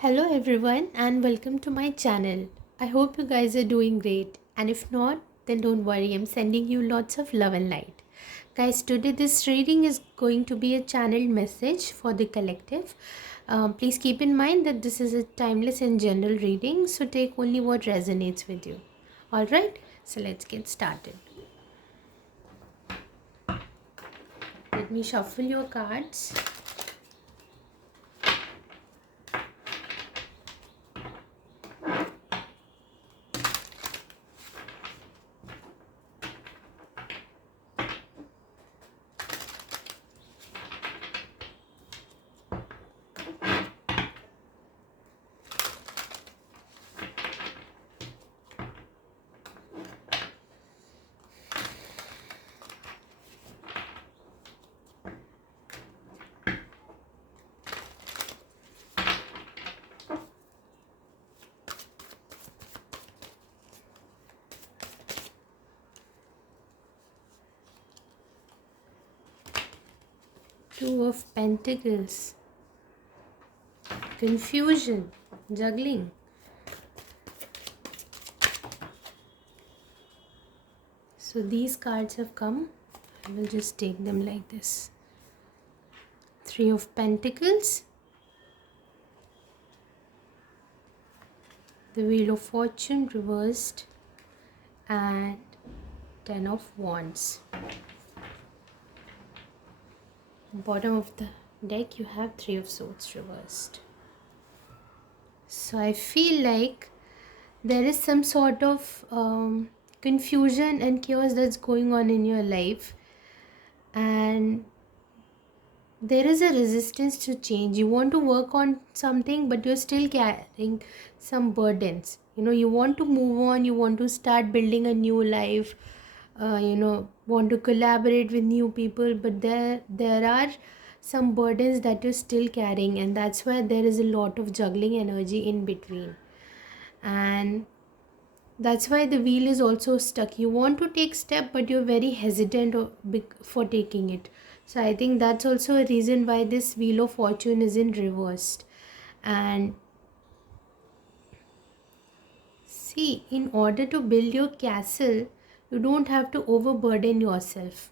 Hello everyone and welcome to my channel. I hope you guys are doing great, and if not, then don't worry, I'm sending you lots of love and light. Guys, today this reading is going to be a channeled message for the collective. Please keep in mind that this is a timeless and general reading, so take only what resonates with you. Alright, so let's get started. Let me shuffle your cards. Two of Pentacles. Confusion. Juggling. So these cards have come. I will just take them like this. Three of Pentacles. The Wheel of Fortune reversed. And Ten of Wands. Bottom of the deck you have Three of Swords reversed. So I feel like there is some sort of confusion and chaos that's going on in your life, and there is a resistance to change. You want to work on something, but you're still carrying some burdens. You want to move on, you want to start building a new life, want to collaborate with new people, but there are some burdens that you're still carrying, and that's why there is a lot of juggling energy in between. And that's why the wheel is also stuck. You want to take step, but you're very hesitant for taking it. So I think that's also a reason why this Wheel of Fortune is in reversed. And see, in order to build your castle, you don't have to overburden yourself.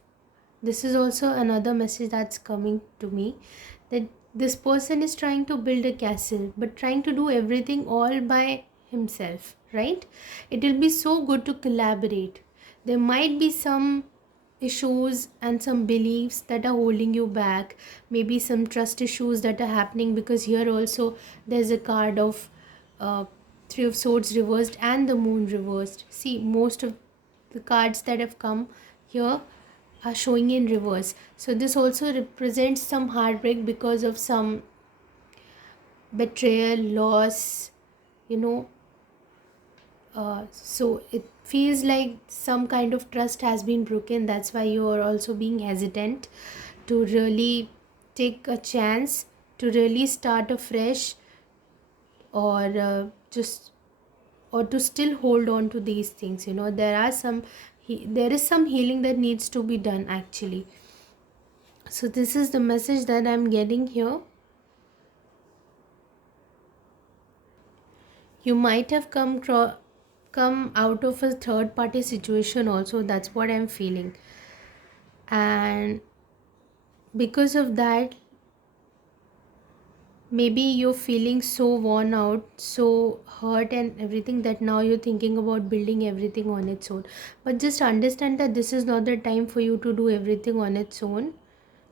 This is also another message that's coming to me, that this person is trying to build a castle, but trying to do everything all by himself, right? It will be so good to collaborate. There might be some issues and some beliefs that are holding you back, maybe some trust issues that are happening, because here also there's a card of uh, Three of Swords reversed and the Moon reversed. See, most of the cards that have come here are showing in reverse. So this also represents some heartbreak because of some betrayal, loss, you know. So it feels like some kind of trust has been broken. That's why you are also being hesitant to really take a chance, to really start afresh, or just or to still hold on to these things. There is some healing that needs to be done actually. So this is the message that I'm getting here. You might have come out of a third party situation also. That's what I'm feeling. And because of that, maybe you're feeling so worn out, so hurt and everything, that now you're thinking about building everything on its own. But just understand that this is not the time for you to do everything on its own,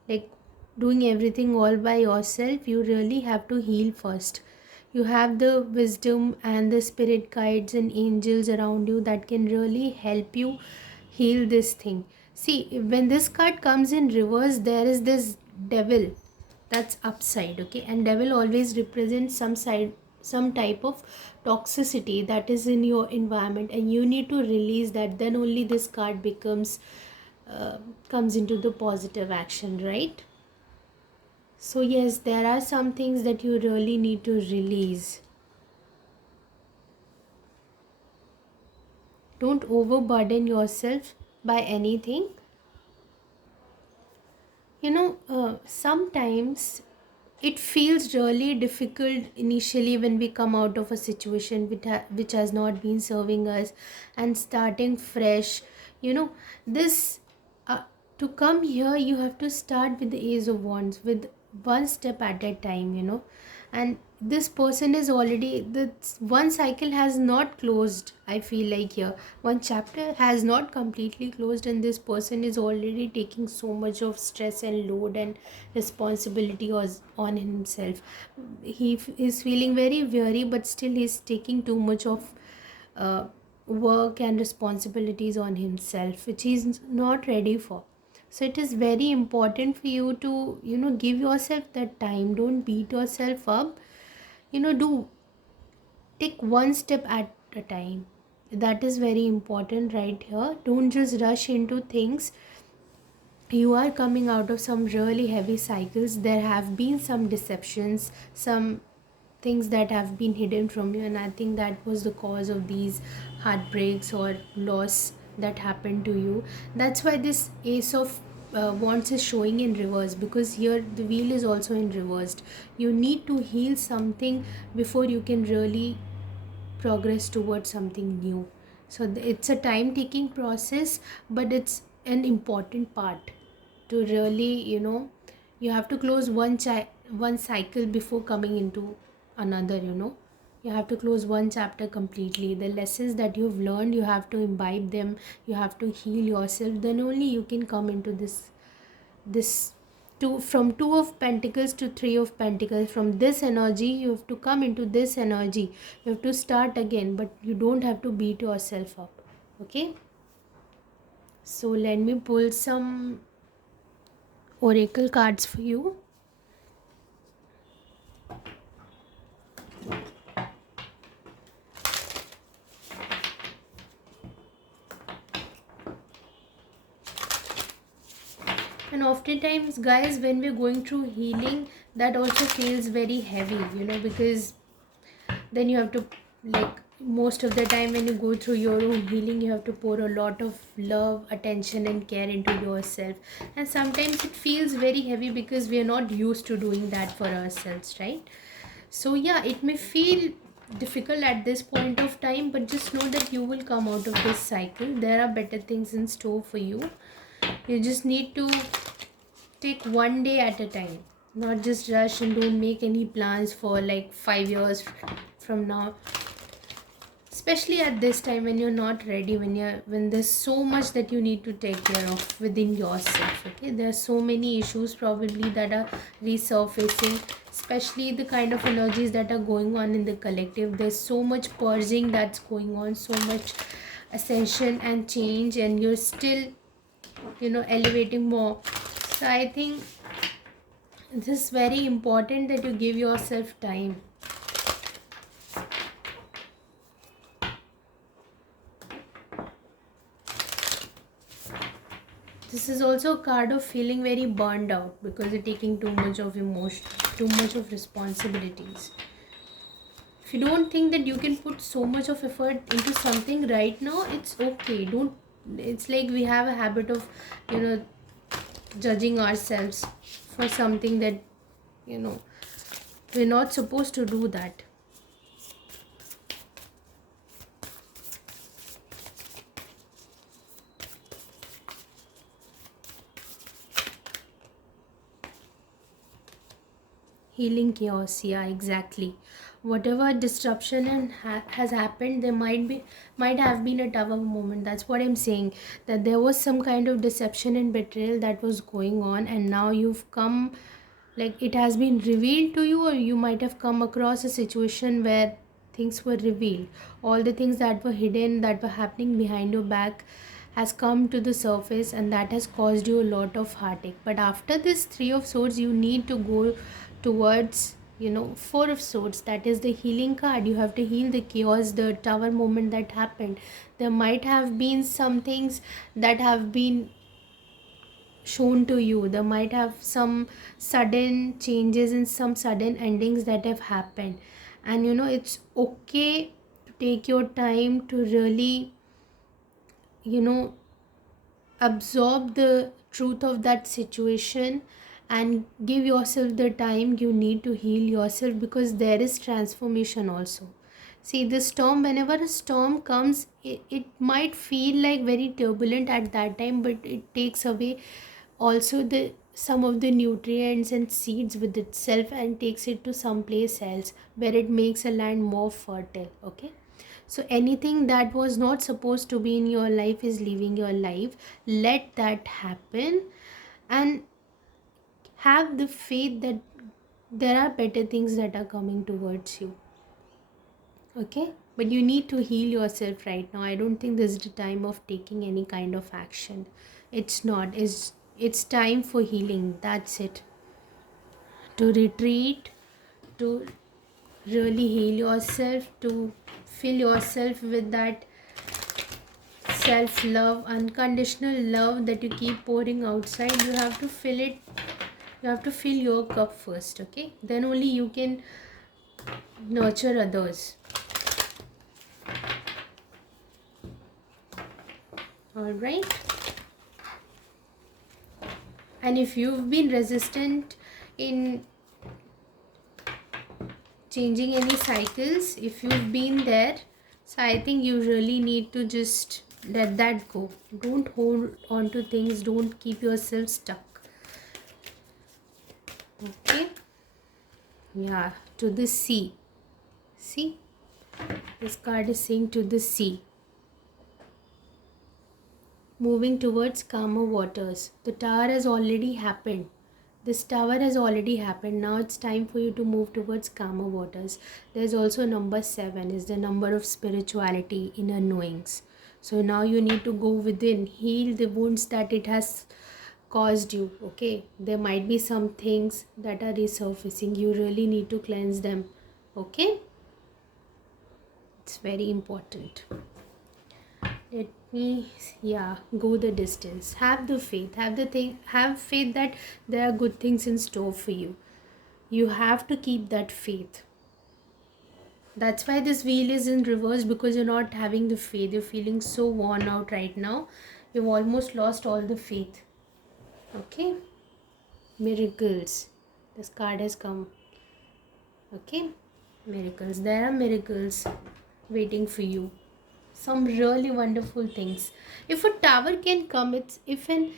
like doing everything all by yourself. You really have to heal first. You have the wisdom and the spirit guides and angels around you that can really help you heal this thing. See, when this card comes in reverse, there is this devil that's upside, okay? And devil always represents some type of toxicity that is in your environment, and you need to release that. Then only this card comes into the positive action, right? So yes, there are some things that you really need to release. Don't overburden yourself by anything. Sometimes it feels really difficult initially when we come out of a situation which has not been serving us, and starting fresh, you know. This uh, to come here, you have to start with the Ace of Wands, with one step at a time, you know. And this person is already, the one cycle has not closed. I feel like here one chapter has not completely closed, and this person is already taking so much of stress and load and responsibility on himself. He is feeling very weary, but still he's taking too much of uh, work and responsibilities on himself, which he's not ready for. So it is very important for you to, you know, give yourself that time. Don't beat yourself up, you know. Do take one step at a time. That is very important right here. Don't just rush into things. You are coming out of some really heavy cycles. There have been some deceptions, some things that have been hidden from you, and I think that was the cause of these heartbreaks or loss that happened to you. That's why this Ace of Wands is showing in reverse, because here the wheel is also in reversed. You need to heal something before you can really progress towards something new. So it's a time taking process, but it's an important part to really, you know, you have to close one cycle before coming into another, you know. You have to close one chapter completely. The lessons that you've learned, you have to imbibe them. You have to heal yourself, then only you can come into this two, from two of pentacles to three of pentacles. From this energy you have to come into this energy. You have to start again, but you don't have to beat yourself up. Okay, so let me pull some oracle cards for you. And oftentimes, guys, when we're going through healing, that also feels very heavy, you know, because then you have to, like, most of the time when you go through your own healing, you have to pour a lot of love, attention and care into yourself. And sometimes it feels very heavy because we are not used to doing that for ourselves, right? So yeah, it may feel difficult at this point of time, but just know that you will come out of this cycle. There are better things in store for you. You just need to take one day at a time, not just rush, and don't make any plans for like 5 years from now, especially at this time when you're not ready, when there's so much that you need to take care of within yourself. Okay, there are so many issues probably that are resurfacing, especially the kind of energies that are going on in the collective. There's so much purging that's going on, so much ascension and change, and you're still, you know, elevating more. So I think this is very important that you give yourself time. This is also a card of feeling very burned out because you're taking too much of emotion, too much of responsibilities. If you don't think that you can put so much of effort into something right now, it's okay. Don't, it's like we have a habit of, you know, judging ourselves for something that, you know, we're not supposed to do that. Healing chaos, yeah, exactly. Whatever disruption and has happened, there might have been a tougher moment. That's what I'm saying, that there was some kind of deception and betrayal that was going on, and now you've come, like, it has been revealed to you, or you might have come across a situation where things were revealed. All the things that were hidden, that were happening behind your back, has come to the surface, and that has caused you a lot of heartache. But after this Three of Swords, you need to go towards, you know, Four of Swords. That is the healing card. You have to heal the chaos, the tower moment that happened. There might have been some things that have been shown to you. There might have some sudden changes and some sudden endings that have happened, and you know, it's okay to take your time to really, you know, absorb the truth of that situation, and give yourself the time you need to heal yourself, because there is transformation also. See, the storm, whenever a storm comes, it might feel like very turbulent at that time, but it takes away also the some of the nutrients and seeds with itself and takes it to some place else where it makes a land more fertile. Okay, so anything that was not supposed to be in your life is leaving your life. Let that happen, and have the faith that there are better things that are coming towards you. Okay, but you need to heal yourself right now. I don't think this is the time of taking any kind of action. It's not. It's time for healing. That's it. To retreat, to really heal yourself, to fill yourself with that self love, unconditional love that you keep pouring outside. You have to fill it. You have to fill your cup first. Okay, then only you can nurture others. All right. And if you've been resistant in changing any cycles, if you've been there, so I think you really need to just let that go. Don't hold on to things, don't keep yourself stuck. Okay, yeah, to the sea. See, this card is saying to the sea, moving towards calmer waters. The tower has already happened. This tower has already happened. Now it's time for you to move towards calmer waters. There's also number 7 is the number of spirituality, inner knowings. So now you need to go within, heal the wounds that it has caused you. Okay, there might be some things that are resurfacing. You really need to cleanse them. Okay, it's very important. Let me, yeah, go the distance. Have the faith, have faith that there are good things in store for you. You have to keep that faith. That's why this wheel is in reverse, because you're not having the faith. You're feeling so worn out right now. You've almost lost all the faith. Okay, miracles. This card has come. Okay, miracles. There are miracles waiting for you. Some really wonderful things. If a tower can come, it's if an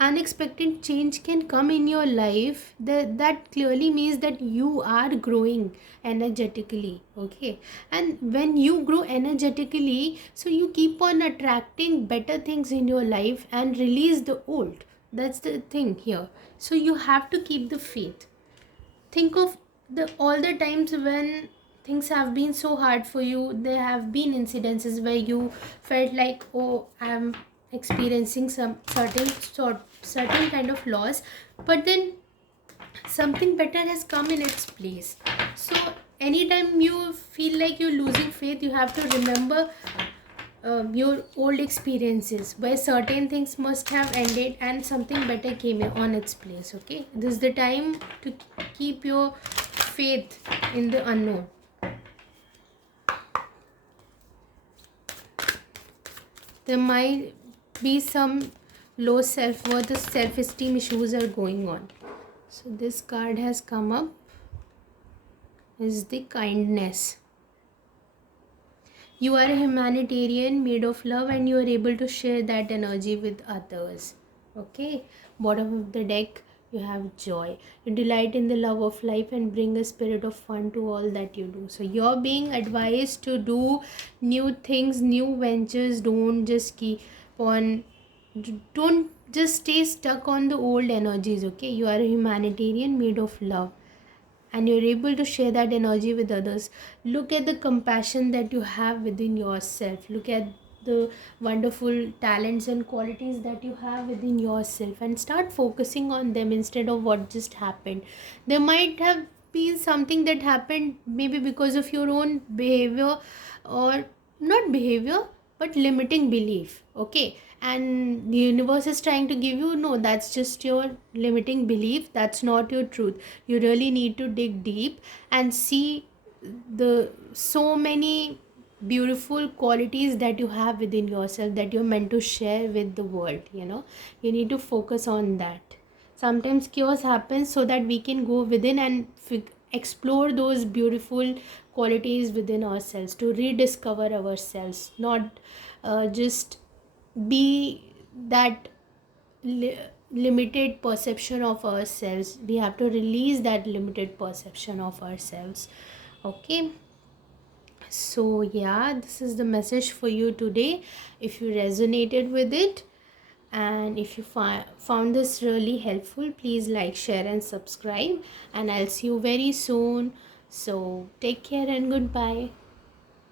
unexpected change can come in your life, that clearly means that you are growing energetically. Okay, and when you grow energetically, so you keep on attracting better things in your life and release the old. That's the thing here. So you have to keep the faith. Think of the all the times when things have been so hard for you. There have been incidences where you felt like, oh, I'm experiencing some certain kind of loss, but then something better has come in its place. So anytime you feel like you're losing faith, you have to remember your old experiences where certain things must have ended and something better came on its place. Okay, this is the time to keep your faith in the unknown. There might be some low self-worth or self-esteem issues are going on. So this card has come up is the kindness. You are a humanitarian made of love, and you are able to share that energy with others. Okay, bottom of the deck, you have joy. You delight in the love of life and bring a spirit of fun to all that you do. So you're being advised to do new things, new ventures. Don't just stay stuck on the old energies. Okay, you are a humanitarian made of love, and you're able to share that energy with others. Look at the compassion that you have within yourself. Look at the wonderful talents and qualities that you have within yourself, and start focusing on them instead of what just happened. There might have been something that happened maybe because of your own behavior, or not behavior but limiting belief. Okay, and the universe is trying to give you, no, that's just your limiting belief, that's not your truth. You really need to dig deep and see the so many beautiful qualities that you have within yourself that you're meant to share with the world. You need to focus on that. Sometimes chaos happens so that we can go within and explore those beautiful qualities within ourselves, to rediscover ourselves, not just be that li- limited perception of ourselves. We have to release that limited perception of ourselves. Okay, so yeah, this is the message for you today. If you resonated with it, and if you found this really helpful, please like, share and subscribe, and I'll see you very soon. So take care and goodbye.